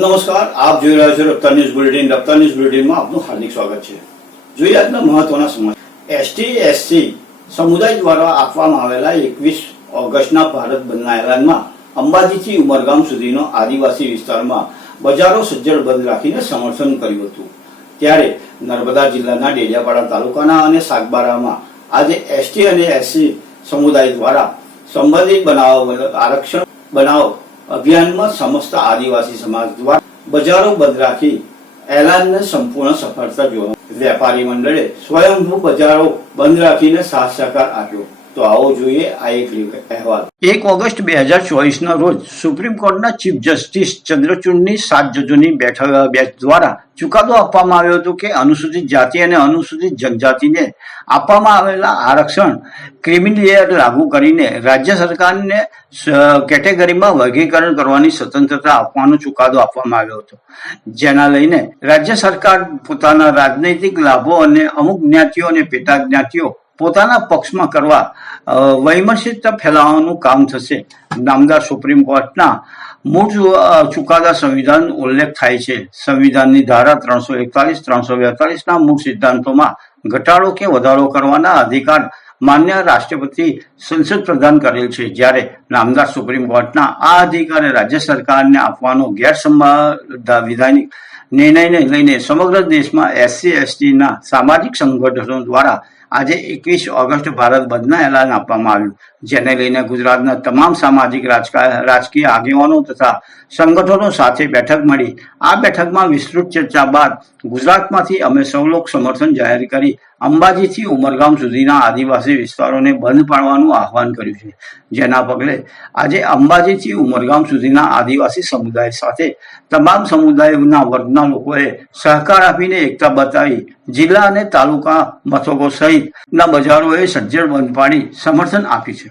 નમસ્કાર, આપ જોઈ રહ્યા છો રફતાર ન્યૂઝ બુલેટિન. રફતાર ન્યૂઝ બુલેટિનમાં આપનું હાર્દિક સ્વાગત છે. જોઈએ આજના મહત્વના સમાચાર. એસટી/એસસી સમુદાય દ્વારા આપવામાં આવેલા 21 ઓગસ્ટના ભારત બંધના એલાનમાં અંબાજીથી ઉમરગામ સુધીનો આદિવાસી વિસ્તારમાં બજારો સજ્જડ બંધ રાખીને સમર્થન કર્યું હતું. ત્યારે નર્મદા જિલ્લાના ડેડિયાપાડા તાલુકાના અને સાગબારામાં આજે એસટી અને એસસી સમુદાય દ્વારા સંબંધિત આરક્ષણ બનાવો અભિયાનમાં સમસ્ત આદિવાસી સમાજ દ્વારા બજારો બંધ રાખી એલાનને સંપૂર્ણ સફળતા જોવા. વેપારી મંડળે સ્વયંભૂ બજારો બંધ રાખીને સાથ સહકાર આપ્યો. તો આવો જોઈએ આ એક અહેવાલ. 1 ઓગસ્ટ 2024 ના રોજ સુપ્રીમ કોર્ટના ચીફ જસ્ટિસ ચંદ્રચૂડની 7 જજોની બેન્ચ દ્વારા ચુકાદો આપવામાં આવ્યો હતો કે અનુસૂચિત જાતિ અને અનુસૂચિત જનજાતિને આપવામાં આવેલા આરક્ષણ ક્રિમિનલ લાગુ કરીને રાજ્ય સરકારને કેટેગરીમાં વર્ગીકરણ કરવાની સ્વતંત્રતા આપવાનો ચુકાદો આપવામાં આવ્યો હતો. જેના લઈને રાજ્ય સરકાર પોતાના રાજનૈતિક લાભો અને અમુક જ્ઞાતિઓ અને પેટા જ્ઞાતિઓ પોતાના પક્ષમાં કરવા વૈમનસ્યતા ફેલાવવાનું કામ થશે. નામદાર સુપ્રીમ કોર્ટના મૂળ ચુકાદા સંવિધાન ઉલ્લેખ થાય છે. સંવિધાનની ધારા 341, 342 ના મૂળ સિદ્ધાંતોમાં ઘટાડો કે વધારો કરવાના અધિકાર માન્ય રાષ્ટ્રપતિ સંસદ પ્રદાન કરેલ છે. જ્યારે નામદાર સુપ્રીમ કોર્ટના આ અધિકારે રાજ્ય સરકારને આપવાનો ગેરસંવિધાનિક નિર્ણયને લઈને સમગ્ર દેશમાં SC/ST ના સામાજિક સંગઠનો દ્વારા આજે 21 ઓગસ્ટ ભારત બંધના એલાન આપવામાં આવ્યું. જેને લઈને ગુજરાતના તમામ સામાજિક રાજકીય આગેવાનો તથા સંગઠનો સાથે બેઠક મળી. આ બેઠકમાં વિસ્તૃત ચર્ચા બાદ ગુજરાતમાંથી અમે સૌ લોક સમર્થન જાહેર કરી અંબાજીથી ઉમરગામ સુધીના આદિવાસી વિસ્તારોને બંધ પાડવાનું આહવાન કર્યું છે. જેના પગલે આજે અંબાજીથી ઉમરગામ સુધીના આદિવાસી સમુદાય સાથે તમામ સમુદાયના વર્ગના લોકોએ સહકાર આપીને એકતા બતાવી જિલ્લા અને તાલુકા મથકો સહિતના બજારોએ સજ્જડ બંધ પાડી સમર્થન આપ્યું છે.